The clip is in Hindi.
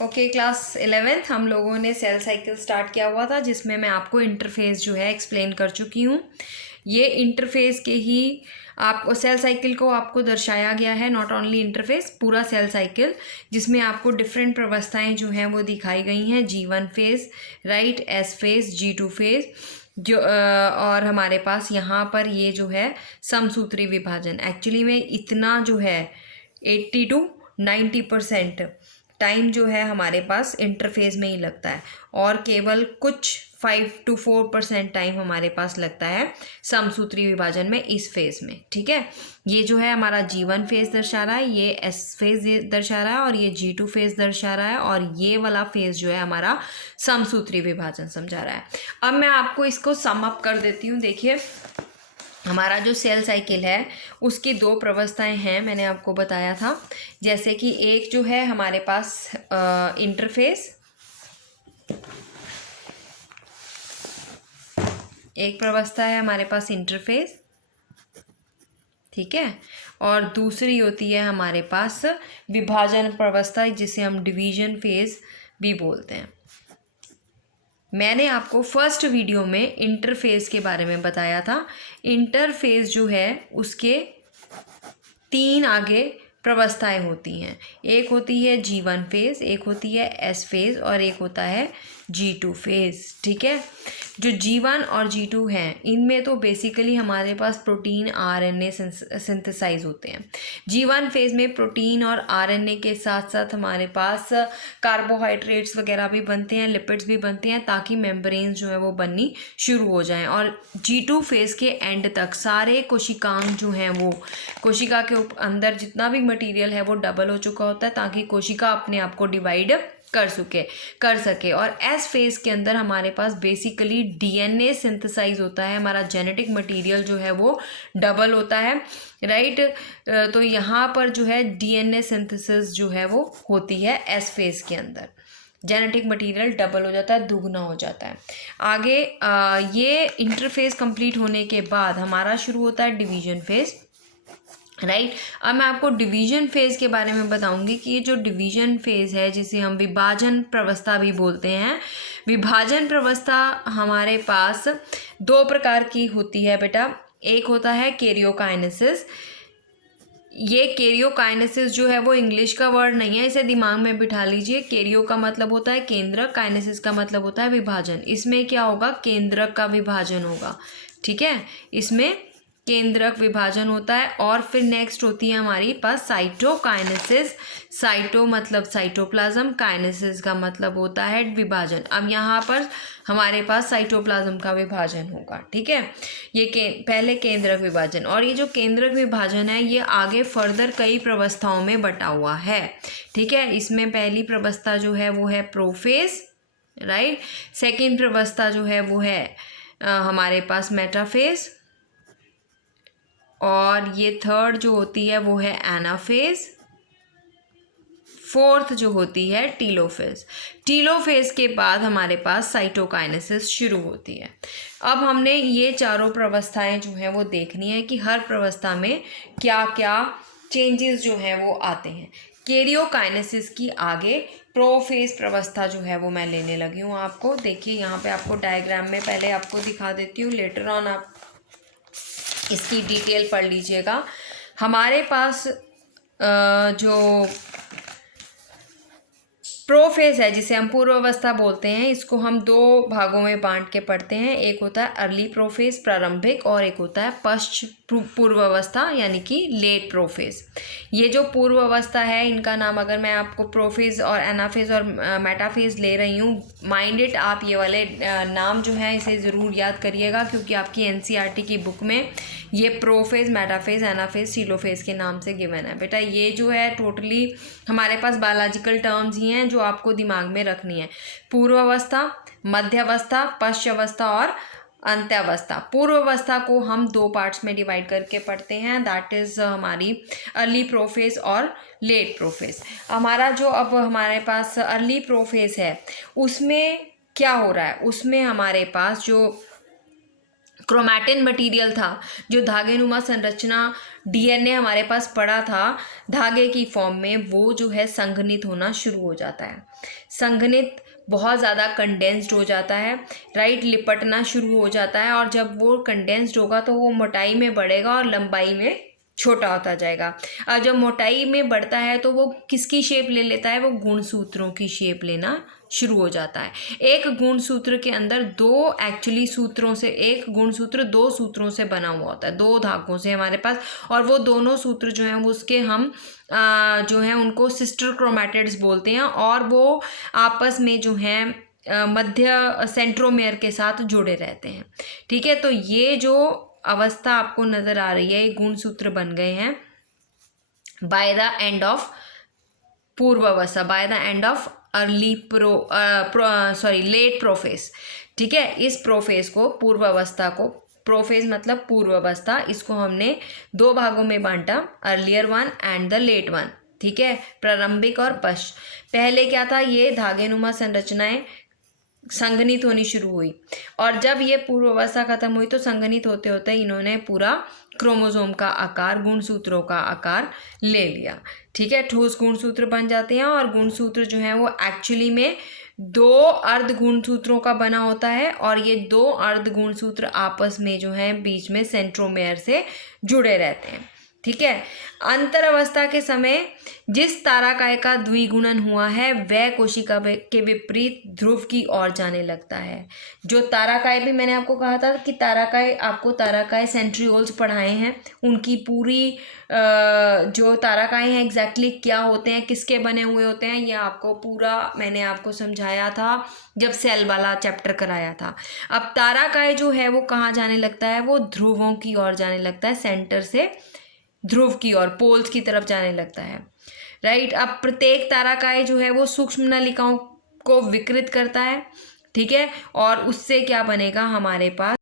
ओके, क्लास 11th हम लोगों ने सेल साइकिल स्टार्ट किया हुआ था, जिसमें मैं आपको इंटरफेस जो है एक्सप्लेन कर चुकी हूँ। ये इंटरफेस के ही आपको सेल साइकिल को आपको दर्शाया गया है, नॉट ओनली इंटरफेस, पूरा सेल साइकिल, जिसमें आपको डिफरेंट प्रवस्थाएं जो हैं वो दिखाई गई हैं। G1 phase, right, S phase, G2 phase, जो और हमारे पास यहाँ पर ये जो है समसूत्री विभाजन। एक्चुअली में इतना जो है 80 to 90% टाइम जो है हमारे पास इंटरफेस में ही लगता है, और केवल कुछ 5 to 4% टाइम हमारे पास लगता है समसूत्री विभाजन में, इस फेज में। ठीक है, ये जो है हमारा G1 फेज दर्शा रहा है, ये S फेज दर्शा रहा है, और ये G2 फेज दर्शा रहा है, और ये वाला फेज जो है हमारा समसूत्री विभाजन समझा रहा है। अब मैं आपको इसको सम अप कर देती हूँ। देखिए, हमारा जो सेल साइकिल है उसकी दो प्रवस्थाएं हैं, मैंने आपको बताया था। जैसे कि एक जो है हमारे पास इंटरफेस, एक प्रवस्था है हमारे पास इंटरफेस, ठीक है, और दूसरी होती है हमारे पास विभाजन प्रवस्था, जिसे हम डिवीजन फेज भी बोलते हैं। मैंने आपको फर्स्ट वीडियो में इंटरफेस के बारे में बताया था। इंटरफेस जो है उसके 3 आगे प्रवस्थाएं होती हैं। एक होती है G1 फेज, एक होती है S फेज, और एक होता है G2 फेज। ठीक है, जो G1 और G2 हैं इनमें तो बेसिकली हमारे पास प्रोटीन RNA सिंथेसाइज होते हैं। G1 फेज में प्रोटीन और RNA के साथ साथ हमारे पास कार्बोहाइड्रेट्स वगैरह भी बनते हैं, लिपिड्स भी बनते हैं, ताकि मेम्ब्रेन जो है वो बननी शुरू हो जाएं। और G2 फेज के एंड तक सारे कोशिकांग जो हैं वो, कोशिका के अंदर जितना भी मटेरियल है वो डबल हो चुका होता है, ताकि कोशिका अपने आप को डिवाइड कर सके। और एस फेज के अंदर हमारे पास बेसिकली DNA सिंथेसाइज होता है, हमारा जेनेटिक मटेरियल जो है वो डबल होता है, राइट। तो यहाँ पर जो है DNA सिंथेसिस जो है वो होती है एस फेज के अंदर, जेनेटिक मटेरियल डबल हो जाता है, दुगना हो जाता है। आगे ये इंटरफेस कंप्लीट होने के बाद हमारा शुरू होता है डिवीजन फेज, राइट। अब मैं आपको डिवीजन फेज के बारे में बताऊंगी कि ये जो डिवीजन फेज है, जिसे हम विभाजन प्रवस्था भी बोलते हैं, विभाजन प्रवस्था हमारे पास 2 प्रकार की होती है बेटा। एक होता है कैरियोकाइनेसिस। ये कैरियोकाइनेसिस जो है वो इंग्लिश का वर्ड नहीं है, इसे दिमाग में बिठा लीजिए। कैरियो का मतलब होता है केंद्रक, काइनेसिस का मतलब होता है विभाजन। इसमें क्या होगा, केंद्रक का विभाजन होगा, ठीक है, इसमें केंद्रक विभाजन होता है। और फिर नेक्स्ट होती है हमारी पास साइटोकाइनेसिस। साइटो मतलब साइटोप्लाज्म, काइनेसिस का मतलब होता है विभाजन। अब यहाँ पर हमारे पास साइटोप्लाज्म का विभाजन होगा, ठीक है। ये पहले केंद्रक विभाजन, और ये जो केंद्रक विभाजन है ये आगे फर्दर कई प्रवस्थाओं में बटा हुआ है, ठीक है। इसमें पहली प्रवस्था जो है वो है प्रोफेज, राइट। सेकेंड प्रवस्था जो है वो है हमारे पास मेटाफेज, और ये थर्ड जो होती है वो है एनाफेज, फोर्थ जो होती है टीलोफेज। टीलोफेज के बाद हमारे पास साइटोकाइनेसिस शुरू होती है। अब हमने ये चारों प्रवस्थाएं जो हैं वो देखनी है कि हर प्रवस्था में क्या क्या चेंजेस जो हैं वो आते हैं। कैरियोकाइनेसिस की आगे प्रोफेज प्रवस्था जो है वो मैं लेने लगी हूँ आपको। देखिए यहाँ पे आपको डायग्राम में पहले आपको दिखा देती हूँ, लेटर ऑन आप इसकी डिटेल पढ़ लीजिएगा। हमारे पास जो प्रोफेज है, जिसे हम पूर्व अवस्था बोलते हैं, इसको हम 2 भागों में बांट के पढ़ते हैं। एक होता है अर्ली प्रोफेज, प्रारंभिक, और एक होता है पश्च पूर्व अवस्था, यानी कि लेट प्रोफेज। ये जो पूर्व अवस्था है, इनका नाम, अगर मैं आपको प्रोफेज और एनाफेज और मेटाफेज ले रही हूँ, माइंड इट, आप ये वाले नाम जो हैं इसे ज़रूर याद करिएगा, क्योंकि आपकी NCERT की बुक में ये प्रोफेज, मेटाफेज, एनाफेज, टीलोफेज के नाम से गिवन है बेटा। ये जो है टोटली हमारे पास बायोलॉजिकल टर्म्स ही हैं जो आपको दिमाग में रखनी है। पूर्व अवस्था, मध्य अवस्था, पश्च अवस्था और अंत्यावस्था। पूर्व अवस्था को हम 2 पार्ट्स में डिवाइड करके पढ़ते हैं, दैट इज़ हमारी अर्ली प्रोफेज और लेट प्रोफेज। हमारा जो अब हमारे पास अर्ली प्रोफेज है उसमें क्या हो रहा है, उसमें हमारे पास जो क्रोमैटिन मटेरियल था, जो धागेनुमा संरचना डीएनए हमारे पास पड़ा था धागे की फॉर्म में, वो जो है संघनित होना शुरू हो जाता है। संघनित बहुत ज़्यादा कंडेंस्ड हो जाता है, राइट, लिपटना शुरू हो जाता है, और जब वो कंडेंस्ड होगा तो वो मोटाई में बढ़ेगा और लंबाई में छोटा होता जाएगा। और जब मोटाई में बढ़ता है तो वो किसकी शेप ले लेता है, वो गुणसूत्रों की शेप लेना शुरू हो जाता है। एक गुणसूत्र के अंदर दो एक्चुअली सूत्रों से, एक गुणसूत्र दो सूत्रों से बना हुआ होता है, दो धागों से हमारे पास, और वो दोनों सूत्र जो हैं उसके हम जो हैं उनको सिस्टर क्रोमैटिड्स बोलते हैं, और वो आपस में जो हैं मध्य सेंट्रोमेयर के साथ जुड़े रहते हैं। ठीक है, तो ये जो अवस्था आपको नज़र आ रही है, ये गुणसूत्र बन गए हैं बाय द एंड ऑफ पूर्व अवस्था, by the end of early late prophase. ठीक है, इस प्रोफेज को, पूर्व अवस्था को, प्रोफेज मतलब पूर्व अवस्था, इसको हमने दो भागों में बांटा, earlier one and the let one. ठीक है, प्रारंभिक और पश्च। पहले क्या था, ये धागेनुमा संरचनाएं संघनित होनी शुरू हुई, और जब ये पूर्व अवस्था खत्म हुई तो संघनित होते होते इन्होंने पूरा क्रोमोसोम का आकार, गुणसूत्रों का आकार ले लिया। ठीक है, ठोस गुणसूत्र बन जाते हैं, और गुणसूत्र जो है वो एक्चुअली में दो अर्ध गुणसूत्रों का बना होता है, और ये दो अर्ध गुणसूत्र आपस में जो है बीच में सेंट्रोमेयर से जुड़े रहते हैं। ठीक है, अंतर अवस्था के समय जिस ताराकाय का द्विगुणन हुआ है वह कोशिका के विपरीत ध्रुव की ओर जाने लगता है। जो ताराकाय, भी मैंने आपको कहा था कि ताराकाय, आपको ताराकाय सेंट्रियोल्स पढ़ाए हैं, उनकी पूरी जो ताराकाय हैं एग्जैक्टली क्या होते हैं, किसके बने हुए होते हैं, ये आपको पूरा मैंने आपको समझाया था जब सेल वाला चैप्टर कराया था। अब ताराकाय जो है वो कहाँ जाने लगता है, वो ध्रुवों की ओर जाने लगता है, सेंटर से ध्रुव की ओर, पोल्स की तरफ जाने लगता है, राइट। अब प्रत्येक ताराकाय जो है वो सूक्ष्म नलिकाओं को विकृत करता है। ठीक है, और उससे क्या बनेगा, हमारे पास